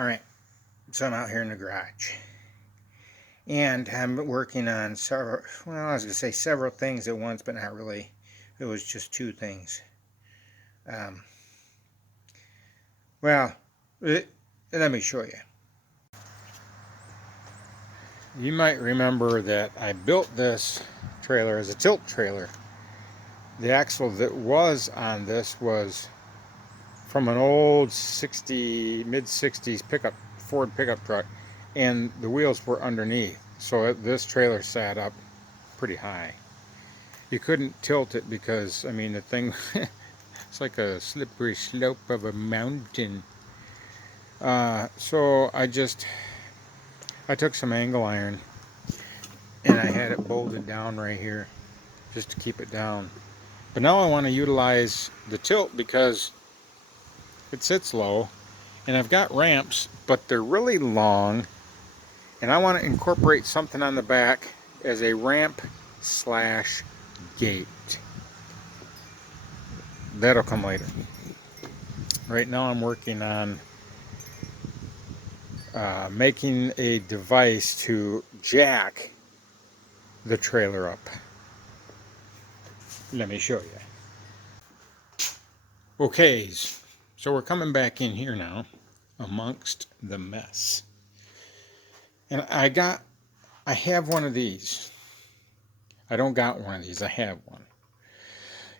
Alright, so I'm out here in the garage. And I'm working on several, well, I was going to say several things at once, but not really. It was just two things. Um, well, let me show you. You might remember that I built this trailer as a tilt trailer. The axle that was on this was from an old mid 60s Ford pickup truck, and the wheels were underneath. So this trailer sat up pretty high. You couldn't tilt it because, I mean, the thing, it's like a slippery slope of a mountain. So I took some angle iron and I had it bolted down right here just to keep it down. But now I want to utilize the tilt because it sits low and I've got ramps, but they're really long, and I want to incorporate something on the back as a ramp slash gate. That'll come later. Right now I'm working on making a device to jack the trailer up. Let me show you. Okay, so we're coming back in here now amongst the mess. And I have one of these. I don't got one of these, I have one.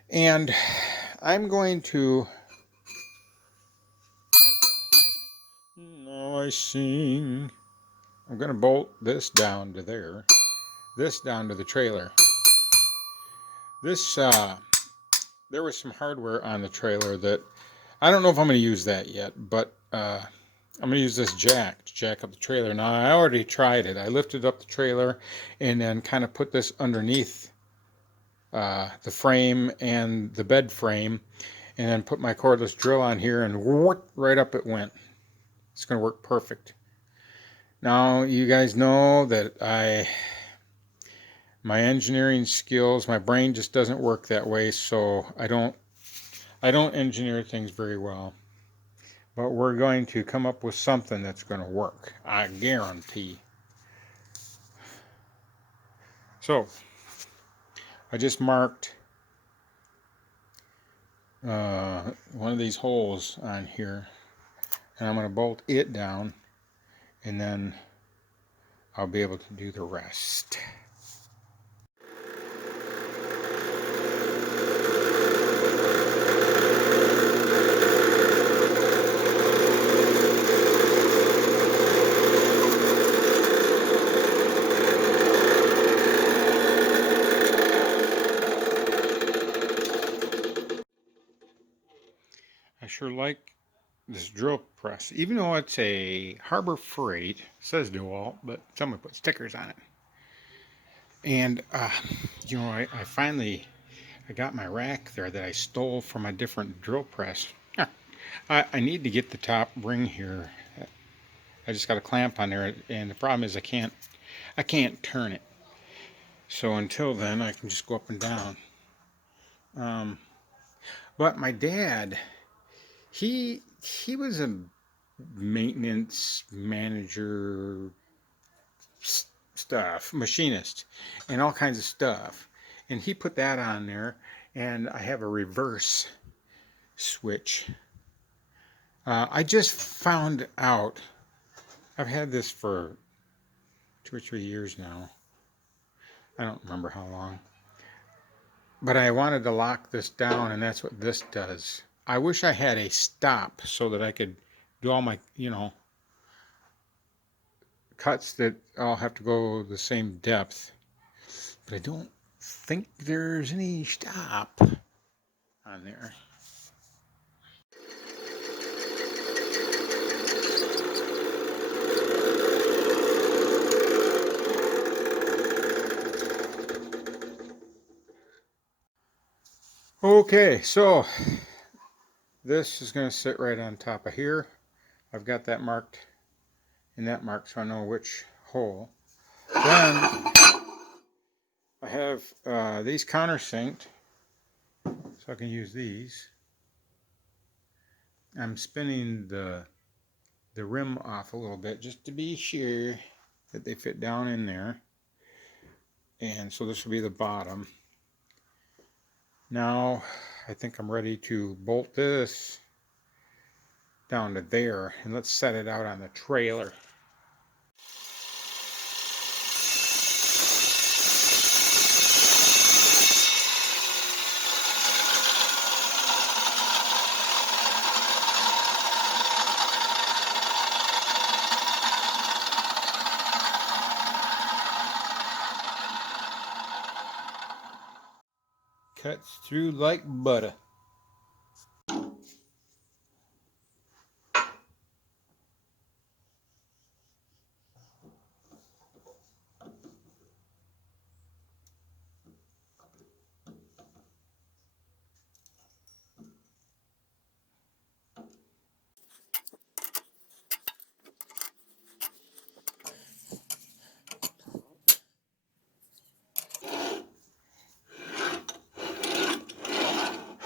And I'm going to, now I sing. I'm going to bolt this down to there, this down to the trailer. This, there was some hardware on the trailer that, I don't know if I'm going to use that yet, but I'm going to use this jack to jack up the trailer. Now, I already tried it. I lifted up the trailer and then kind of put this underneath the frame and the bed frame, and then put my cordless drill on here, and whoop, right up it went. It's going to work perfect. Now, you guys know that my engineering skills, my brain just doesn't work that way, so I don't engineer things very well. But we're going to come up with something that's going to work, I guarantee. So, I just marked one of these holes on here, and I'm going to bolt it down, and then I'll be able to do the rest. I sure like this drill press, even though it's a Harbor Freight, it says DeWalt, but someone put stickers on it. And you know, I finally got my rack there that I stole from a different drill press. I need to get the top ring here. I just got a clamp on there, and the problem is I can't turn it. So until then, I can just go up and down. But my dad, he was a maintenance manager stuff, machinist, and all kinds of stuff. And he put that on there, and I have a reverse switch. I just found out, I've had this for 2 or 3 years now. I don't remember how long. But I wanted to lock this down, and that's what this does. I wish I had a stop so that I could do all my, cuts that all have to go the same depth. But I don't think there's any stop on there. Okay, so this is going to sit right on top of here. I've got that marked and that marked so I know which hole. Then I have these countersinked, so I can use these. I'm spinning the the rim off a little bit just to be sure that they fit down in there. And so this will be the bottom. Now I think I'm ready to bolt this down to there, and let's set it out on the trailer. Cuts through like butter.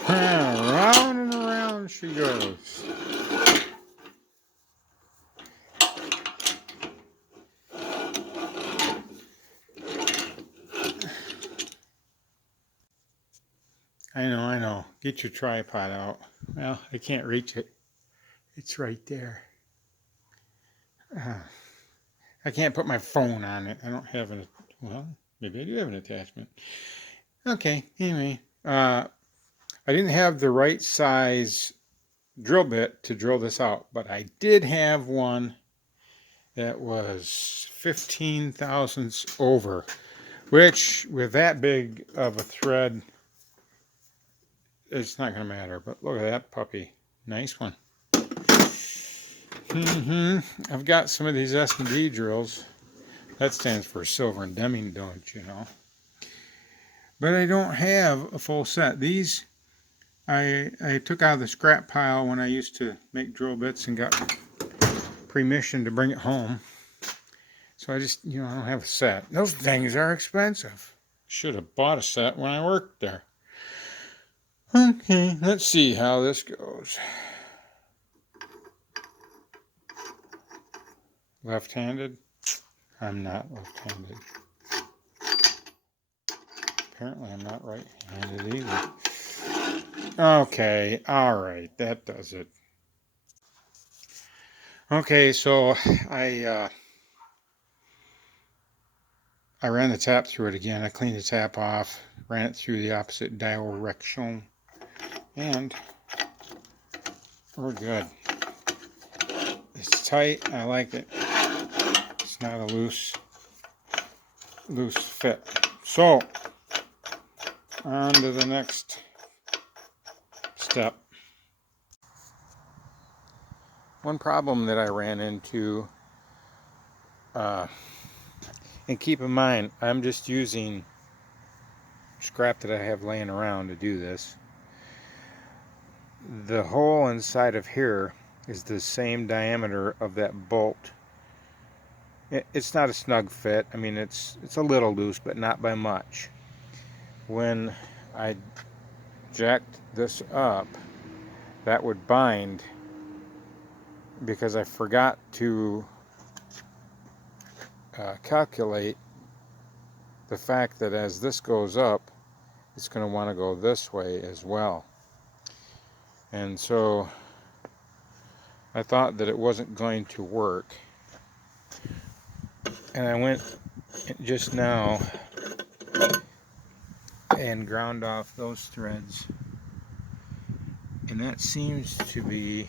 Round and around she goes. I know. Get your tripod out. Well, I can't reach it. It's right there. I can't put my phone on it. I don't have an, well, maybe I do have an attachment. Okay, anyway. I didn't have the right size drill bit to drill this out, but I did have one that was 15 thousandths over, which with that big of a thread, it's not going to matter. But look at that puppy. Nice one. I've got some of these S&D drills. That stands for Silver and Deming, don't you know? But I don't have a full set. These I took out of the scrap pile when I used to make drill bits and got permission to bring it home. So I just, I don't have a set. Those things are expensive. Should have bought a set when I worked there. Okay, let's see how this goes. Left-handed? I'm not left-handed. Apparently I'm not right-handed either. Okay, alright, that does it. Okay, so I ran the tap through it again. I cleaned the tap off, ran it through the opposite direction, and we're good. It's tight, I like it. It's not a loose fit. So, on to the next step. One problem that I ran into, and keep in mind, I'm just using scrap that I have laying around to do this. The hole inside of here is the same diameter of that bolt. It's not a snug fit. I mean, it's a little loose, but not by much. When I jacked this up, that would bind because I forgot to calculate the fact that as this goes up, it's going to want to go this way as well. And so I thought that it wasn't going to work. And I went just now and ground off those threads. And that seems to be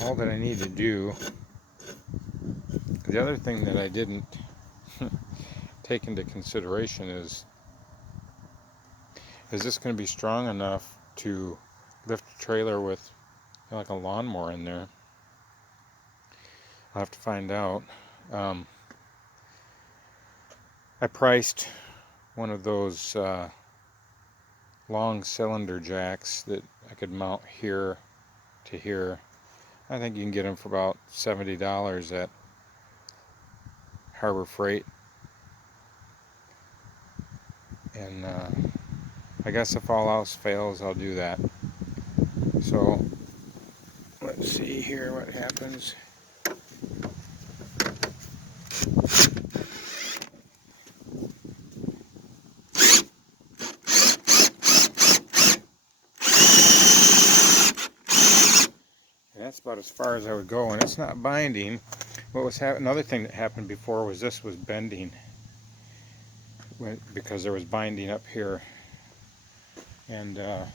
all that I need to do. The other thing that I didn't take into consideration is this going to be strong enough to lift a trailer with like a lawnmower in there? I'll have to find out. I priced one of those long cylinder jacks that I could mount here to here. I think you can get them for about $70 at Harbor Freight. And I guess if all else fails, I'll do that. So let's see here what happens. And that's about as far as I would go, and it's not binding. What was another thing that happened before was this was bending because there was binding up here, and the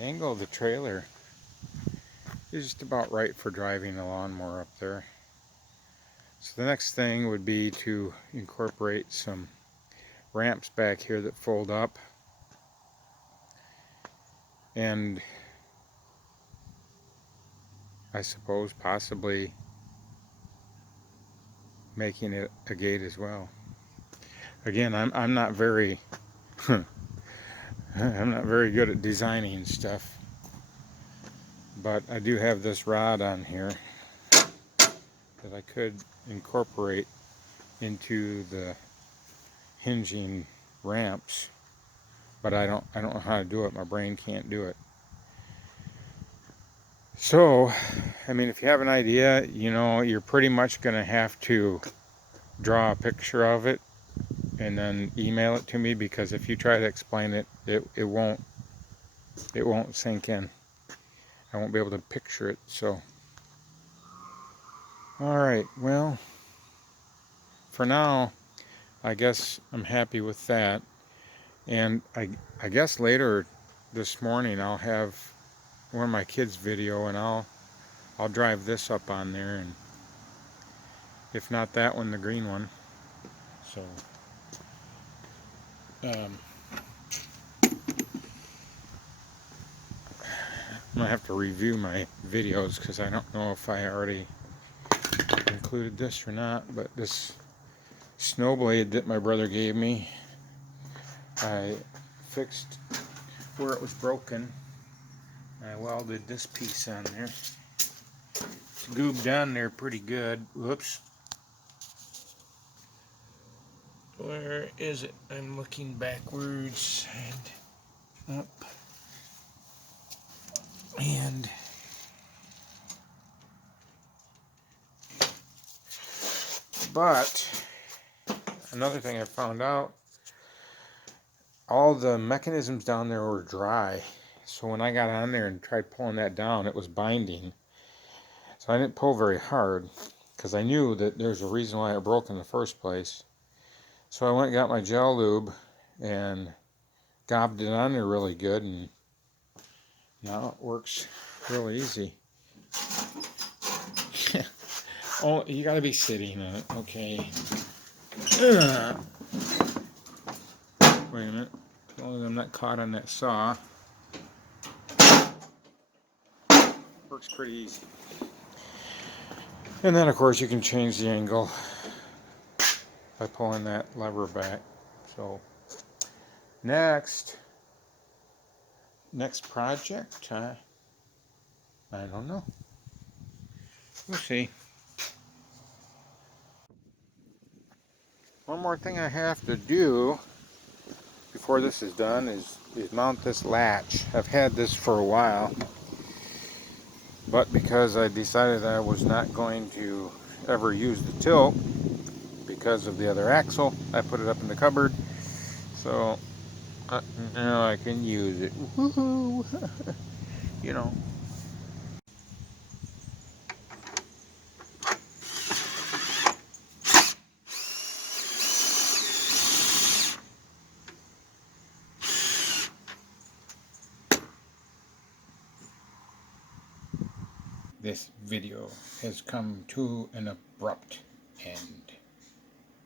angle of the trailer is just about right for driving a lawnmower up there. So the next thing would be to incorporate some ramps back here that fold up, and I suppose possibly making it a gate as well. Again, I'm not very I'm not very good at designing stuff, but I do have this rod on here that I could incorporate into the hinging ramps, but I don't know how to do it. My brain can't do it. So, I mean, if you have an idea, you know, you're pretty much going to have to draw a picture of it and then email it to me, because if you try to explain it, it won't sink in. I won't be able to picture it. So, all right, well, for now, I guess I'm happy with that. And I guess later this morning I'll have one of my kids' video, and I'll drive this up on there, and if not that one, the green one. So I'm gonna have to review my videos because I don't know if I already included this or not. But this snow blade that my brother gave me, I fixed where it was broken. I welded this piece on there. It's goobed on there pretty good. Whoops. Where is it? I'm looking backwards and up. And but another thing I found out, all the mechanisms down there were dry. So when I got on there and tried pulling that down, it was binding. So I didn't pull very hard because I knew that there's a reason why it broke in the first place. So I went and got my gel lube and gobbed it on there really good, and now it works really easy. Oh, you gotta be sitting on it. Okay. Wait a minute. As long as I'm not caught on that saw. Works pretty easy. And then of course you can change the angle by pulling that lever back. So next project, I don't know. We'll see. One more thing I have to do before this is done is mount this latch. I've had this for a while, but because I decided I was not going to ever use the tilt because of the other axle, I put it up in the cupboard. So now I can use it. Woohoo! You know. This video has come to an abrupt end.